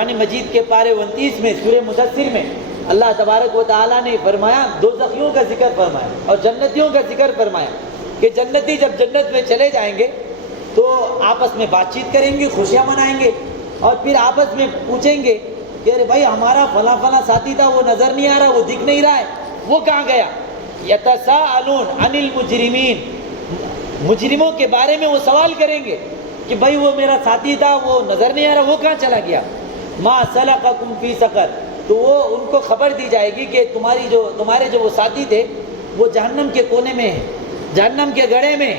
قرآن مجید کے پارے 29 میں سورہ مدثر میں اللہ تبارک و تعالیٰ نے فرمایا، دوزخیوں کا ذکر فرمایا اور جنتیوں کا ذکر فرمایا کہ جنتی جب جنت میں چلے جائیں گے تو آپس میں بات چیت کریں گے، خوشیاں منائیں گے، اور پھر آپس میں پوچھیں گے کہ ارے بھائی ہمارا فلاں فلاں ساتھی تھا، وہ نظر نہیں آ رہا، وہ دکھ نہیں رہا ہے، وہ کہاں گیا؟ یتساءلون عن المجرمین، مجرموں کے بارے میں وہ سوال کریں گے کہ بھائی وہ میرا ساتھی تھا، وہ نظر نہیں آ رہا، وہ کہاں چلا گیا؟ ما سلککم فی سقر، تو وہ ان کو خبر دی جائے گی کہ تمہارے جو وہ ساتھی تھے وہ جہنم کے کونے میں ہیں، جہنم کے گڑھے میں۔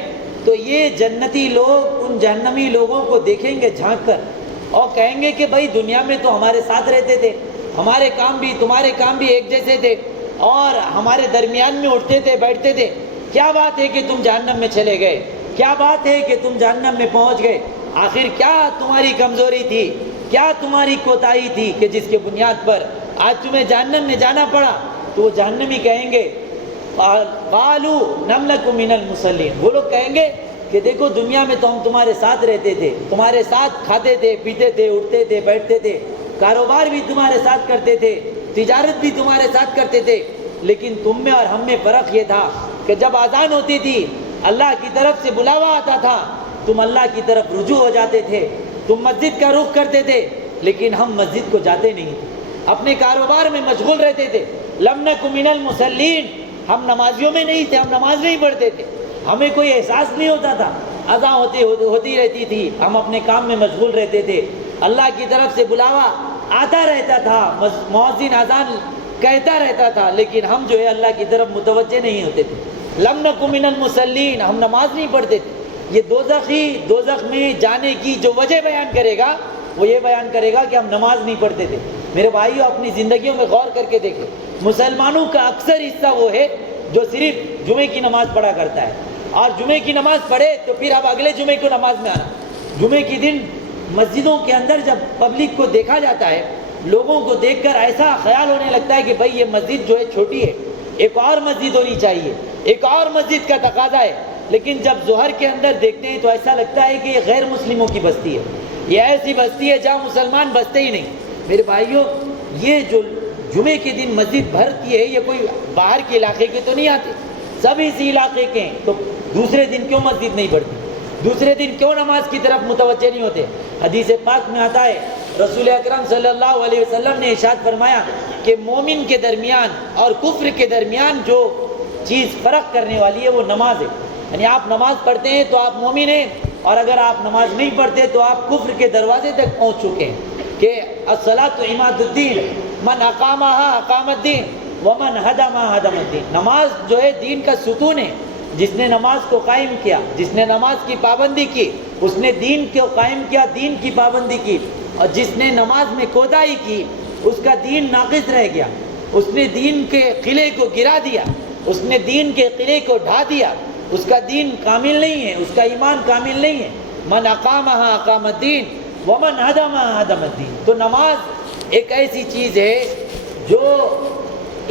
تو یہ جنتی لوگ ان جہنمی لوگوں کو دیکھیں گے جھانک کر اور کہیں گے کہ بھائی دنیا میں تو ہمارے ساتھ رہتے تھے، ہمارے کام بھی تمہارے کام بھی ایک جیسے تھے اور ہمارے درمیان میں اٹھتے تھے بیٹھتے تھے، کیا بات ہے کہ تم جہنم میں چلے گئے؟ کیا بات ہے کہ تم جہنم میں پہنچ گئے؟ آخر کیا تمہاری کمزوری تھی، کیا تمہاری کوتاہی تھی کہ جس کے بنیاد پر آج تمہیں جہنم میں جانا پڑا؟ تو وہ جہنمی کہیں گے قالوا نملک من المصلین، وہ لوگ کہیں گے کہ دیکھو دنیا میں تو ہم تمہارے ساتھ رہتے تھے، تمہارے ساتھ کھاتے تھے، پیتے تھے، اٹھتے تھے، بیٹھتے تھے، کاروبار بھی تمہارے ساتھ کرتے تھے، تجارت بھی تمہارے ساتھ کرتے تھے، لیکن تم میں اور ہم میں فرق یہ تھا کہ جب اذان ہوتی تھی اللہ کی طرف سے بلاوا آتا تھا، تم اللہ کی طرف رجوع ہو جاتے تھے، تم مسجد کا رخ کرتے تھے، لیکن ہم مسجد کو جاتے نہیں تھے، اپنے کاروبار میں مشغول رہتے تھے۔ لم نک من المصلین، ہم نمازیوں میں نہیں تھے، ہم نماز نہیں پڑھتے تھے، ہمیں کوئی احساس نہیں ہوتا تھا، اذان ہوتی رہتی تھی، ہم اپنے کام میں مشغول رہتے تھے، اللہ کی طرف سے بلاوا آتا رہتا تھا، مؤذن اذان کہتا رہتا تھا، لیکن ہم جو ہے اللہ کی طرف متوجہ نہیں ہوتے تھے۔ لم نک من المصلین، ہم نماز نہیں پڑھتے تھے۔ یہ دوزخی دوزخ میں جانے کی جو وجہ بیان کرے گا وہ یہ بیان کرے گا کہ ہم نماز نہیں پڑھتے تھے۔ میرے بھائیو اپنی زندگیوں میں غور کر کے دیکھیں، مسلمانوں کا اکثر حصہ وہ ہے جو صرف جمعے کی نماز پڑھا کرتا ہے، اور جمعے کی نماز پڑھے تو پھر اب اگلے جمعے کو نماز میں آنا۔ جمعے کے دن مسجدوں کے اندر جب پبلک کو دیکھا جاتا ہے، لوگوں کو دیکھ کر ایسا خیال ہونے لگتا ہے کہ بھائی یہ مسجد جو ہے چھوٹی ہے، ایک اور مسجد ہونی چاہیے، ایک اور مسجد کا تقاضا ہے۔ لیکن جب ظہر کے اندر دیکھتے ہیں تو ایسا لگتا ہے کہ یہ غیر مسلموں کی بستی ہے، یہ ایسی بستی ہے جہاں مسلمان بستے ہی نہیں۔ میرے بھائیوں، یہ جو جمعے کے دن مسجد بھرتی ہے، یہ کوئی باہر کے علاقے کے تو نہیں آتے، سب اسی علاقے کے ہیں، تو دوسرے دن کیوں مسجد نہیں بھرتی؟ دوسرے دن کیوں نماز کی طرف متوجہ نہیں ہوتے؟ حدیث پاک میں آتا ہے، رسول اکرم صلی اللہ علیہ وسلم نے ارشاد فرمایا کہ مومن کے درمیان اور کفر کے درمیان جو چیز فرق کرنے والی ہے وہ نماز ہے۔ یعنی آپ نماز پڑھتے ہیں تو آپ مومن ہیں، اور اگر آپ نماز نہیں پڑھتے تو آپ کفر کے دروازے تک پہنچ چکے ہیں کہ الصلاۃ عماد الدین، من اقامہا اقام الدین ومن ہدمہا ہدم الدین۔ نماز جو ہے دین کا ستون ہے، جس نے نماز کو قائم کیا، جس نے نماز کی پابندی کی، اس نے دین کو قائم کیا، دین کی پابندی کی، اور جس نے نماز میں کوتاہی کی اس کا دین ناقص رہ گیا، اس نے دین کے قلعے کو گرا دیا، اس نے دین کے قلعے کو ڈھا دیا، اس کا دین کامل نہیں ہے، اس کا ایمان کامل نہیں ہے۔ من اقامہا اقام الدین ومن ہدمہا ہدم الدین۔ تو نماز ایک ایسی چیز ہے جو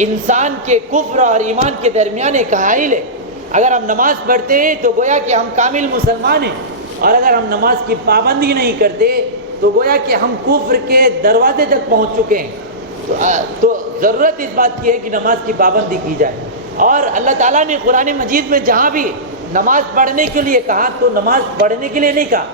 انسان کے کفر اور ایمان کے درمیان ایک حائل ہے۔ اگر ہم نماز پڑھتے ہیں تو گویا کہ ہم کامل مسلمان ہیں، اور اگر ہم نماز کی پابندی نہیں کرتے تو گویا کہ ہم کفر کے دروازے تک پہنچ چکے ہیں۔ تو ضرورت اس بات کی ہے کہ نماز کی پابندی کی جائے، اور اللہ تعالیٰ نے قرآن مجید میں جہاں بھی نماز پڑھنے کے لیے کہا تو نماز پڑھنے کے لیے نہیں کہا،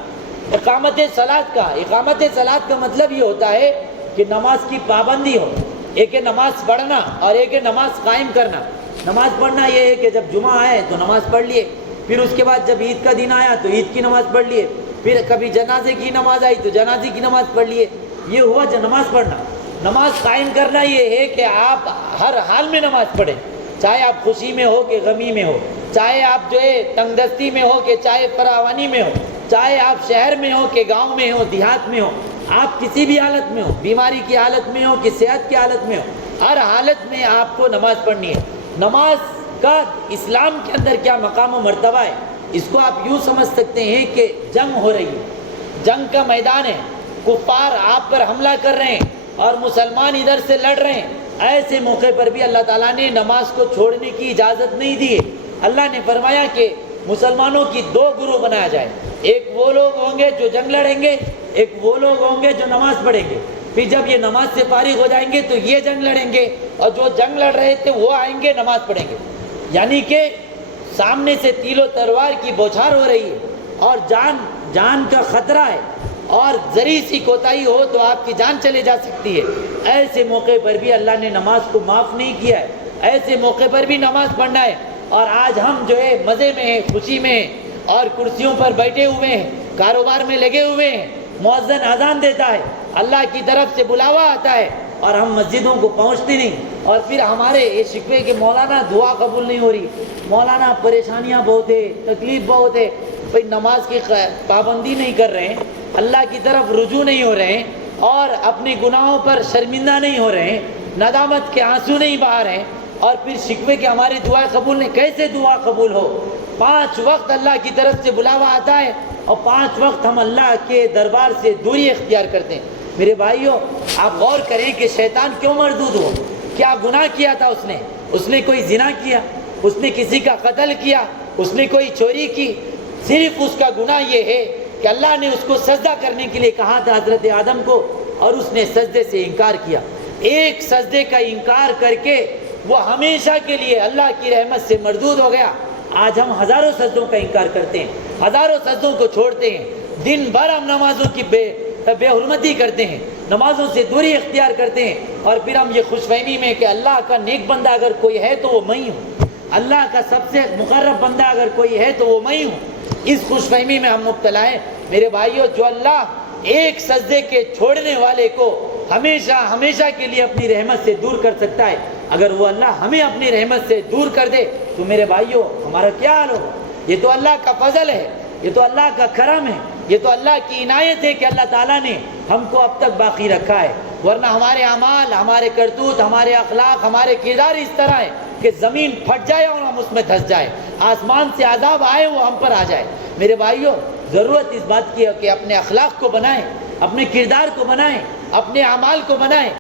اقامت صلاۃ کا۔ اقامت صلاۃ کا مطلب یہ ہوتا ہے کہ نماز کی پابندی ہو، ایک ہے نماز پڑھنا اور ایک ہے نماز قائم کرنا۔ نماز پڑھنا یہ ہے کہ جب جمعہ آئے تو نماز پڑھ لیے، پھر اس کے بعد جب عید کا دن آیا تو عید کی نماز پڑھ لیے، پھر کبھی جنازے کی نماز آئی تو جنازے کی نماز پڑھ لیے، یہ ہوا جو نماز پڑھنا۔ نماز قائم کرنا یہ ہے کہ آپ ہر حال میں نماز پڑھیں، چاہے آپ خوشی میں ہو کہ غمی میں ہو، چاہے آپ جو ہے تنگ دستی میں ہو کہ چاہے فراوانی میں ہو، چاہے آپ شہر میں ہو کہ گاؤں میں ہو، دیہات میں ہو، آپ کسی بھی حالت میں ہو، بیماری کی حالت میں ہو کہ صحت کی حالت میں ہو، ہر حالت میں آپ کو نماز پڑھنی ہے۔ نماز کا اسلام کے اندر کیا مقام و مرتبہ ہے، اس کو آپ یوں سمجھ سکتے ہیں کہ جنگ ہو رہی ہے، جنگ کا میدان ہے، کفار آپ پر حملہ کر رہے ہیں اور مسلمان ادھر سے لڑ رہے ہیں، ایسے موقع پر بھی اللہ تعالیٰ نے نماز کو چھوڑنے کی اجازت نہیں دی ہے۔ اللہ نے فرمایا کہ مسلمانوں کی دو گروہ بنایا جائے، ایک وہ لوگ ہوں گے جو جنگ لڑیں گے، ایک وہ لوگ ہوں گے جو نماز پڑھیں گے۔ پھر جب یہ نماز سے فارغ ہو جائیں گے تو یہ جنگ لڑیں گے، اور جو جنگ لڑ رہے تھے وہ آئیں گے نماز پڑھیں گے۔ یعنی کہ سامنے سے تیر و تلوار کی بوچھار ہو رہی ہے اور جان کا خطرہ ہے، اور ذری سی کوتاہی ہو تو آپ کی جان چلے جا سکتی ہے۔ ایسے موقع پر بھی اللہ نے نماز کو معاف نہیں کیا ہے، ایسے موقع پر بھی نماز پڑھنا ہے۔ اور آج ہم جو ہے مزے میں ہیں، خوشی میں ہیں، اور کرسیوں پر بیٹھے ہوئے ہیں، کاروبار میں لگے ہوئے ہیں، مؤذن اذان دیتا ہے، اللہ کی طرف سے بلاوا آتا ہے، اور ہم مسجدوں کو پہنچتے نہیں، اور پھر ہمارے یہ شکوے کہ مولانا دعا قبول نہیں ہو رہی، مولانا پریشانیاں بہت ہے، تکلیف بہت ہے۔ بھئی نماز کی پابندی نہیں کر رہے ہیں، اللہ کی طرف رجوع نہیں ہو رہے ہیں، اور اپنے گناہوں پر شرمندہ نہیں ہو رہے ہیں، ندامت کے آنسو نہیں بہا رہے ہیں، اور پھر شکوے کہ ہماری دعا قبول نہیں۔ کیسے دعا قبول ہو؟ 5 وقت اللہ کی طرف سے بلاوا آتا ہے، اور 5 وقت ہم اللہ کے دربار سے دوری اختیار کرتے ہیں۔ میرے بھائیوں، آپ غور کریں کہ شیطان کیوں مردود ہو؟ کیا گناہ کیا تھا اس نے کوئی زنا کیا، اس نے کسی کا قتل کیا، اس نے کوئی چوری کی؟ صرف اس کا گناہ یہ ہے کہ اللہ نے اس کو سجدہ کرنے کے لیے کہا تھا حضرت آدم کو، اور اس نے سجدے سے انکار کیا۔ ایک سجدے کا انکار کر کے وہ ہمیشہ کے لیے اللہ کی رحمت سے مردود ہو گیا۔ آج ہم ہزاروں سجدوں کا انکار کرتے ہیں، ہزاروں سجدوں کو چھوڑتے ہیں، دن بھر ہم نمازوں کی بے حرمتی کرتے ہیں، نمازوں سے دوری اختیار کرتے ہیں، اور پھر ہم یہ خوش فہمی میں کہ اللہ کا نیک بندہ اگر کوئی ہے تو وہ میں ہی ہوں، اللہ کا سب سے مقرب بندہ اگر کوئی ہے تو وہ میں ہی ہوں، اس خوش فہمی میں ہم مبتلا ہیں۔ میرے بھائیوں، جو اللہ ایک سجدے کے چھوڑنے والے کو ہمیشہ ہمیشہ کے لیے اپنی رحمت سے دور کر سکتا ہے، اگر وہ اللہ ہمیں اپنی رحمت سے دور کر دے تو میرے بھائیوں ہمارا کیا حال ہوگا؟ یہ تو اللہ کا فضل ہے، یہ تو اللہ کا کرم ہے، یہ تو اللہ کی عنایت ہے کہ اللہ تعالیٰ نے ہم کو اب تک باقی رکھا ہے، ورنہ ہمارے اعمال، ہمارے کرتوت، ہمارے اخلاق، ہمارے کردار اس طرح ہے کہ زمین پھٹ جائے اور ہم اس میں دھس جائے، آسمان سے عذاب آئے وہ ہم پر آ جائے۔ میرے بھائیوں، ضرورت اس بات کی ہے کہ اپنے اخلاق کو بنائیں، اپنے کردار کو بنائیں، اپنے اعمال کو بنائیں۔